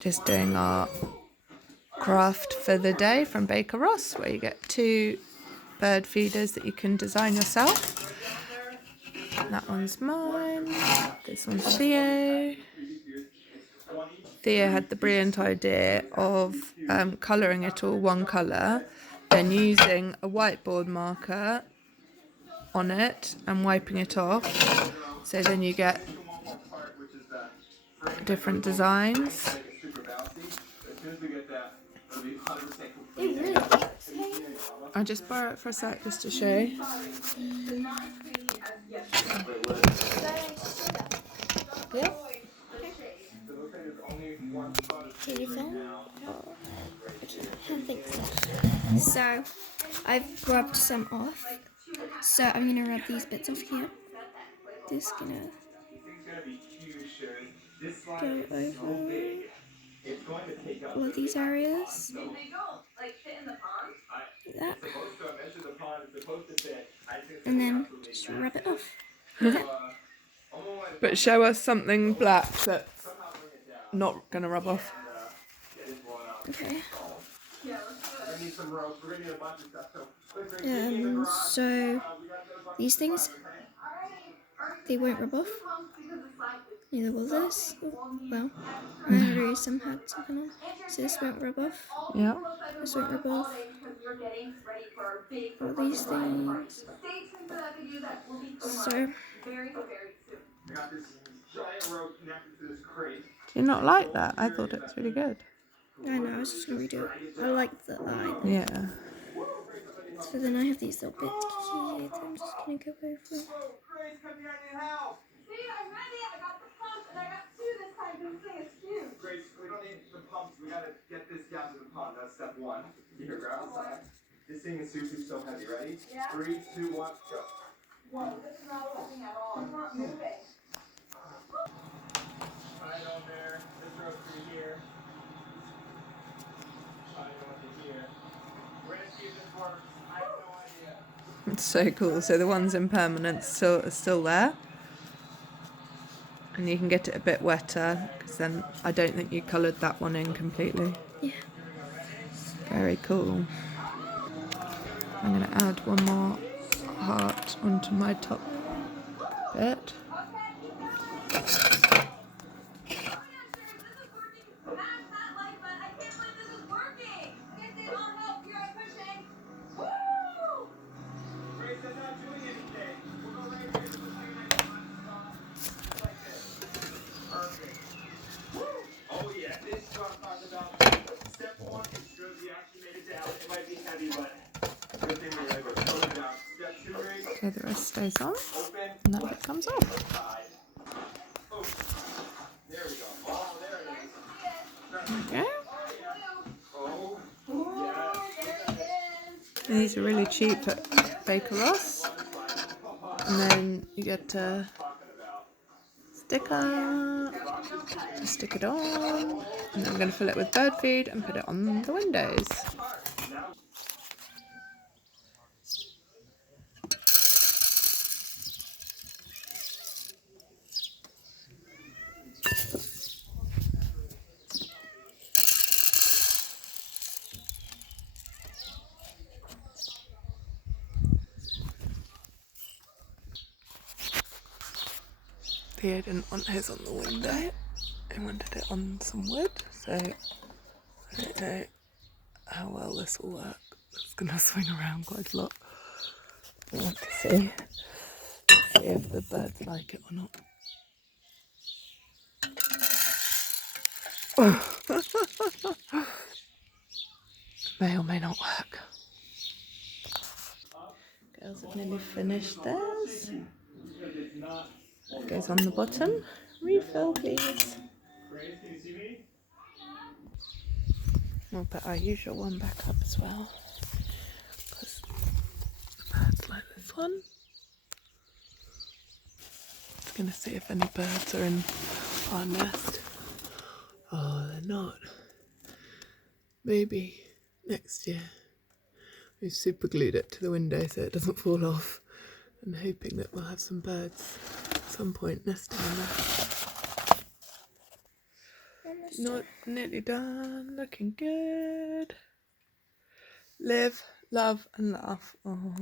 just doing our craft for the day from Baker Ross, where you get 2 bird feeders that you can design yourself. That one's mine, this one's Theo. Theo had the brilliant idea of colouring it all one colour, then using a whiteboard marker on it and wiping it off, so then you get different designs. I'll just borrow it for a sec just to show you. Yeah. Can you film? I don't think so. So, I've rubbed some off. So, I'm going to rub these bits off here. Just going to go over all of these areas. Like that. And then just rub it off. But show us something black that's not going to rub off. Okay. So these things, they won't rub off. Neither will this. Well, I already some had something on. So this won't rub off. Yeah. This won't rub off. All these things. So. Do you not like that? I thought it was really good. I know, I was just going to redo it. I like the eye. Yeah. So then I have these little bits. I'm just going to go over them. Grace, we don't need the pumps. We gotta get this down to the pond. That's step 1. Here, grab outside. This thing is so heavy. Ready? Yeah. 3, 2, 1, go. Whoa, this is not moving at all. It's not moving. Right on there. This rope through here. Right on to here. We're gonna see if this works. I have no idea. It's so cool. So the ones in permanent are still there. And you can get it a bit wetter, because then I don't think you coloured that one in completely. Yeah. Very cool. I'm going to add one more heart onto my top bit. Okay, the rest stays on, and that bit comes off. There we go. And these are really cheap at Baker Ross. And then you get a sticker to stick it on. And then I'm going to fill it with bird feed and put it on the windows. Theo didn't want his on the window, he wanted it on some wood, so I don't know how well this will work. It's going to swing around quite a lot. We'll have to see if the birds like it or not. May or may not work. Girls have nearly finished theirs. That goes on the bottom. Refill, please. We'll put our usual one back up as well, because the birds like this one. Just going to see if any birds are in our nest. Oh, they're not. Maybe next year. We've super glued it to the window so it doesn't fall off, and hoping that we'll have some birds at some point nesting in there. Not nearly done. Looking good. Live, love, and laugh. Oh.